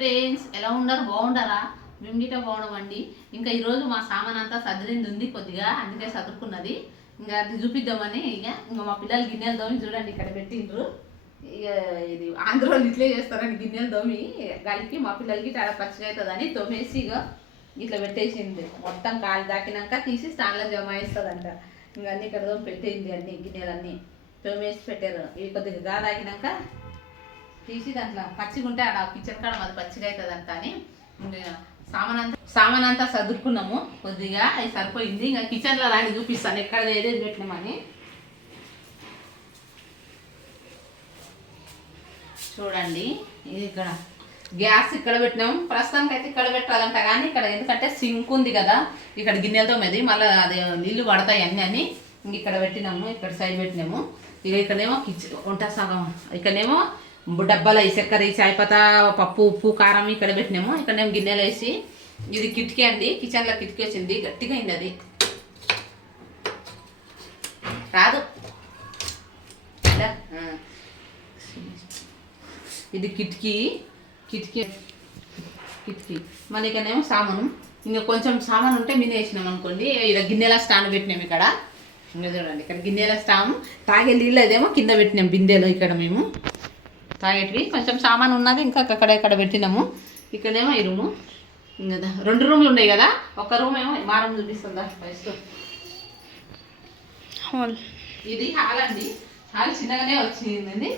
Friends, ఎలా ఉన్నారు? బాగుండారా? మేము గిట్ట బాగున్నామండి. ఇంకా ఈరోజు మా సామాన్ అంతా సదిరింది ఉంది కొద్దిగా, అందుకే సదురుకున్నది. ఇంకా అది చూపిద్దామని ఇంకా మా పిల్లలు గిన్నెలు దోమి చూడండి ఇక్కడ పెట్టిండ్రు. ఇక ఇది ఆంధ్రోళ్ళు ఇట్లే చేస్తారని గిన్నెలు దోమి కలిపి మా పిల్లలకి చాలా పచ్చిగా అవుతుందని తోమేసి ఇక ఇట్లా పెట్టేసింది. మొత్తం కాలు దాకినాక తీసి స్టాండ్లో జమ వేస్తుందంట. ఇంకా అన్ని ఇక్కడ దోమి పెట్టేయింది, అన్ని గిన్నెలన్నీ తోమేసి పెట్టారు. ఇవి కొద్దిగా దాకినాక తీసి దాంట్లో పచ్చిగా ఉంటే ఆడ కిచెన్ కాడ అది పచ్చిగా అవుతుంది అంట అని సామాన్ అంతా సదురుకున్నాము. కొద్దిగా అది సరిపోయింది. ఇంకా కిచెన్లో రాని చూపిస్తాను ఎక్కడ ఏదేది పెట్టినామని. చూడండి, ఇది ఇక్కడ గ్యాస్ ఇక్కడ పెట్టినాము. ప్రస్తుతానికి అయితే ఇక్కడ పెట్టాలంట, కానీ ఇక్కడ ఎందుకంటే సింక్ ఉంది కదా, ఇక్కడ గిన్నెలతో మీద మళ్ళీ అది నీళ్ళు పడతాయి అన్నీ అని ఇంక ఇక్కడ పెట్టినాము. ఇక్కడ సైడ్ పెట్టినాము. ఇక ఇక్కడేమో కిచెన్ వంట సగం, ఇక్కడనేమో డబ్బాలు వేసి చక్కెర చాయపత్త పప్పు ఉప్పు కారం ఇక్కడ పెట్టినాము. ఇక్కడనేమో గిన్నెలు వేసి ఇది కిటికీ అండి, కిచెన్లో కిటికీ వచ్చింది, గట్టిగా అయింది అది రాదు. ఇది కిటికీ కిటికీ కిటికీ మళ్ళీ ఇక్కడనేమో సామాను. ఇంకా కొంచెం సామాను ఉంటే మిని వేసినాం అనుకోండి. ఇక్కడ గిన్నెల స్టాండ్ పెట్టినాము. ఇక్కడ ఇంకా చూడండి, ఇక్కడ గిన్నెల స్టాండ్ తాగే నీళ్ళు అదేమో కింద పెట్టినాం బిందెలో. ఇక్కడ మేము తాగేటివి కొంచెం సామాన్ ఉన్నది, ఇంకా అక్కడ ఇక్కడ పెట్టినాము. ఇక్కడేమో ఈ రూము, ఇంకా 2 రూమ్లు ఉన్నాయి కదా. ఒక రూమ్ ఏమో మా రూమ్ చూపిస్తుందా ఫస్ట్. హాల్, ఇది హాల్ అండి. హాల్ చిన్నగానే వచ్చిందండి.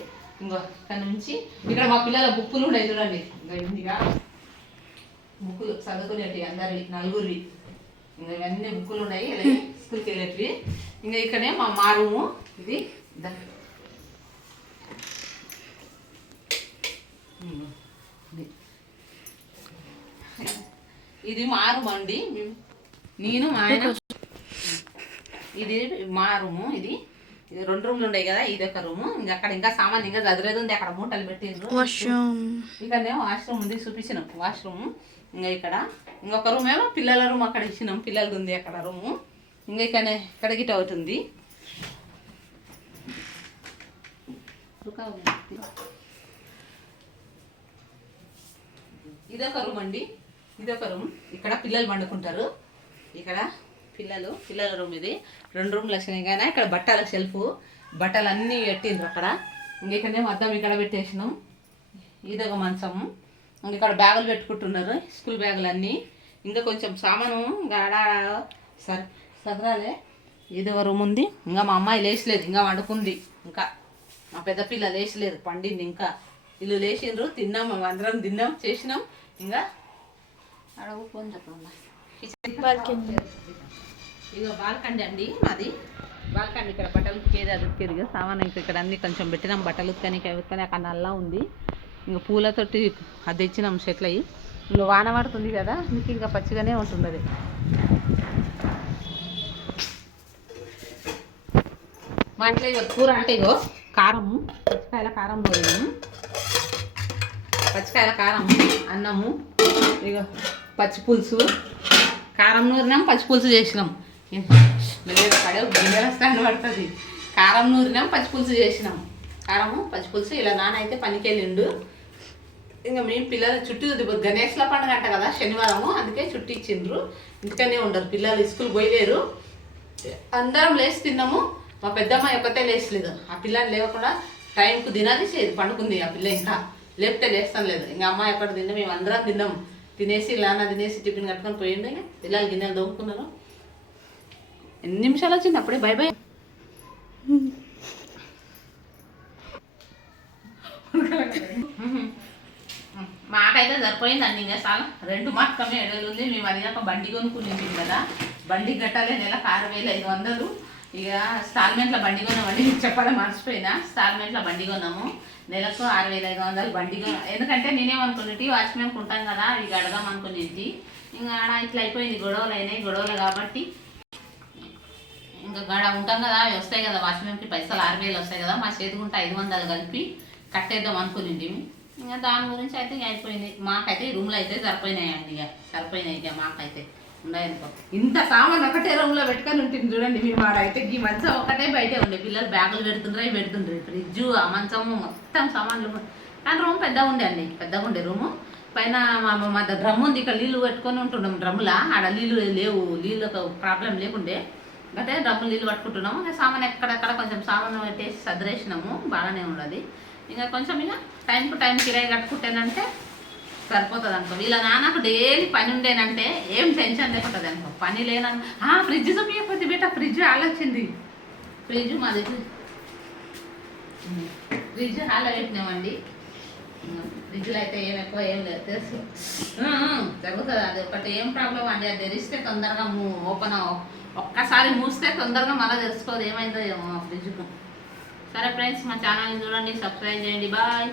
ఇంకో ఇక్కడ నుంచి ఇక్కడ మా పిల్లల బుక్కులు ఉన్నాయి చూడండి. ఇంకా ఇందిగా బుక్కులు చదువుకునేవి అందరి నలుగురివి. ఇంకా ఇవన్నీ బుక్కులు ఉన్నాయి స్కూల్కి వెళ్ళేటివి. ఇంకా ఇక్కడే మా రూము. ఇది ఇది మా రూమ్ అండి. నేను మా ఆయన, ఇది మా రూము. ఇది 2 రూమ్లు ఉన్నాయి కదా, ఇది ఒక రూము. ఇంకా అక్కడ ఇంకా సామాన్ ఇంకా చదివేది ఉంది, అక్కడ మూటలు పెట్టిండ్రు. ఇక్కడనేమో వాష్రూమ్ ఉంది, చూపించినాం వాష్రూమ్. ఇంకా ఇక్కడ ఇంకొక రూమ్ ఏమో పిల్లల రూమ్, అక్కడ ఇచ్చినాం, పిల్లలది ఉంది అక్కడ రూము. ఇంకా ఇక్కడ గిట్ట అవుతుంది. ఇదొక రూమ్ అండి, ఇదొక రూమ్. ఇక్కడ పిల్లలు పండుకుంటారు. ఇక్కడ పిల్లల రూమ్. ఇది 2 రూమ్లు వచ్చినాయి కానీ ఇక్కడ బట్టల షెల్ఫ్, బట్టలు అన్నీ పెట్టిండ్రు అక్కడ. ఇంకెక్కడేమో అద్దం ఇక్కడ పెట్టేసినాం. ఇదొక మంచము. ఇంక ఇక్కడ బ్యాగులు పెట్టుకుంటున్నారు, స్కూల్ బ్యాగులు అన్నీ. ఇంకా కొంచెం సామాను గాడ సదరాలే. ఇదొక రూమ్ ఉంది. ఇంకా మా అమ్మాయి లేచలేదు, ఇంకా వండుకుంది. ఇంకా మా పెద్ద పిల్ల లేచలేదు, పండింది. ఇంకా వీళ్ళు లేచిండ్రు, తిన్నాం, మేము అందరం తిన్నాం, చేసినాం. ఇంకా అడగకపోని చెప్పండి. ఇక బాల్కండి అండి మాది. బాల్కండి ఇక్కడ బట్టలు ఉతికేది అది ఉతికేది సామాన్. ఇక్కడ అన్నీ కొంచెం పెట్టినాం, బట్టలు ఉతుకొని అక్కడ నల్లా ఉంది. ఇంకా పూలతోటి అది తెచ్చినాం చెట్లు అవి. ఇంకా వాన పడుతుంది కదా, మీకు ఇంకా పచ్చిగానే ఉంటుంది అది. మా ఇంట్లో ఇక కూర అంటే ఇగో కారము, పచ్చికాయల కారం పోయినాము. పచ్చికాయల కారం, అన్నము, ఇక పచ్చి పులుసు, కారం నూరినాం, పచ్చి పులుసు చేసినాం. గిన్నెల స్టాండ్ పడుతుంది. కారం నూరినాం, పచ్చి పులుసు చేసినాం. కారము పచ్చి పులుసు. ఇలా నాన్న అయితే పనికి వెళ్ళిండు. ఇంకా మేము పిల్లలు చుట్టూ గణేష్ల పండుగ అంట కదా శనివారము, అందుకే చుట్టూ ఇచ్చిండ్రు. ఇంటికనే ఉండరు పిల్లలు, స్కూల్ పోయలేరు. అందరం లేచి తిన్నాము. మా పెద్దమ్మాయి ఒక్కతే లేచలేదు. ఆ పిల్లని లేవకుండా టైంకు తినది పండుకుంది. ఆ పిల్ల ఇంకా లేపితే లేస్తాం లేదు. ఇంకా అమ్మాయి ఎక్కడ తిన్నాం, మేము అందరం తిన్నాం. తినేసి నాన్న తినేసి టిఫిన్ కట్టుకొని పోయిండు. ఇంకా పిల్లలు గిన్నెలు దొంగకున్నారు. ఎన్ని నిమిషాలు వచ్చింది అప్పుడే బై బై. మాకైతే సరిపోయిందండి. ఇంకా చాలా 2 మాటకమే ఎడలుంది. మేము అది కాక బండి కొనుక్కుని కదా, బండికి కట్టాలి నెలకు 6500. ఇక స్టాల్మెంట్లో బండి కొన్నామండి, చెప్పడం మర్చిపోయినా. స్టాల్మెంట్లో బండి కొన్నాము, నెలకు 6500 బండి కొన్నాం. ఎందుకంటే నేనేమనుకునేది వాచ్మెన్కి ఉంటాం కదా, ఇక అడగాం అనుకునేది. ఇంకా ఆడ ఇట్లా అయిపోయింది, గొడవలు అయినాయి. గొడవలు కాబట్టి ఇంకా గడ ఉంటాం కదా, వస్తాయి కదా వాచ్మెన్కి పైసలు 6000 వస్తాయి కదా, మా చేతికుంటే 500 కలిపి కట్టేద్దాం అనుకునేది. ఇంకా దాని గురించి అయితే ఇక అయిపోయింది. మాకైతే ఈ రూమ్లో అయితే సరిపోయినాయండి. ఇక సరిపోయినాయి ఇక మాకైతే ఉన్నాయనుకో. ఇంత సామాన్ ఒకటే రూమ్లో పెట్టుకొని ఉంటుంది చూడండి. మేము ఆడైతే ఈ మంచం ఒకటే బయటే ఉండే, పిల్లలు బ్యాగులు పెడుతుండ్రు. ఫ్రిడ్జ్, ఆ మంచము మొత్తం సామాన్లు. కానీ రూమ్ పెద్దగా ఉండే అండి, పెద్దగా ఉండే రూము. పైన మా డ్రమ్ ఉంది, ఇక్కడ నీళ్ళు పెట్టుకొని ఉంటున్నాం. డ్రమ్ములా ఆడ నీళ్ళు లేవు, నీళ్ళకు ప్రాబ్లం లేకుండే అంటే డ్రమ్ము నీళ్ళు పట్టుకుంటున్నాము. ఇంకా సామాన్ ఎక్కడెక్కడ కొంచెం సామాన్ పెట్టేసి సదిరేసినాము, బాగానే ఉండదు. ఇంకా కొంచెం ఇక టైం టు టైం కిరాయి కట్టుకుంటేనంటే సరిపోతుంది అనుకో. వీళ్ళ నాన్నకు డైలీ పని ఉండేనంటే ఏం టెన్షన్ లేకుంటుంది అనుకో. పని లేనను ఫ్రిడ్జ్ చూపించకపోతే బేట ఫ్రిడ్జ్ ఆలోచింది. ఫ్రిడ్జ్ మాది ఫ్రిడ్జ్ హాల్లో పెట్టినామండి. ఫ్రిడ్జ్లో అయితే ఏం ఎక్కువ ఏం లేదు, తెలుసు జరుగుతుంది. అది ఒకటి ఏం ప్రాబ్లం అండి, అది తెరిస్తే తొందరగా ఓపెన్ ఒక్కసారి మూస్తే తొందరగా మళ్ళీ తెలుసుకోదు ఏమైందో ఏమో ఫ్రిడ్జ్కు. సరే ఫ్రెండ్స్, మా ఛానల్ని చూడండి, సబ్స్క్రైబ్ చేయండి. బాయ్.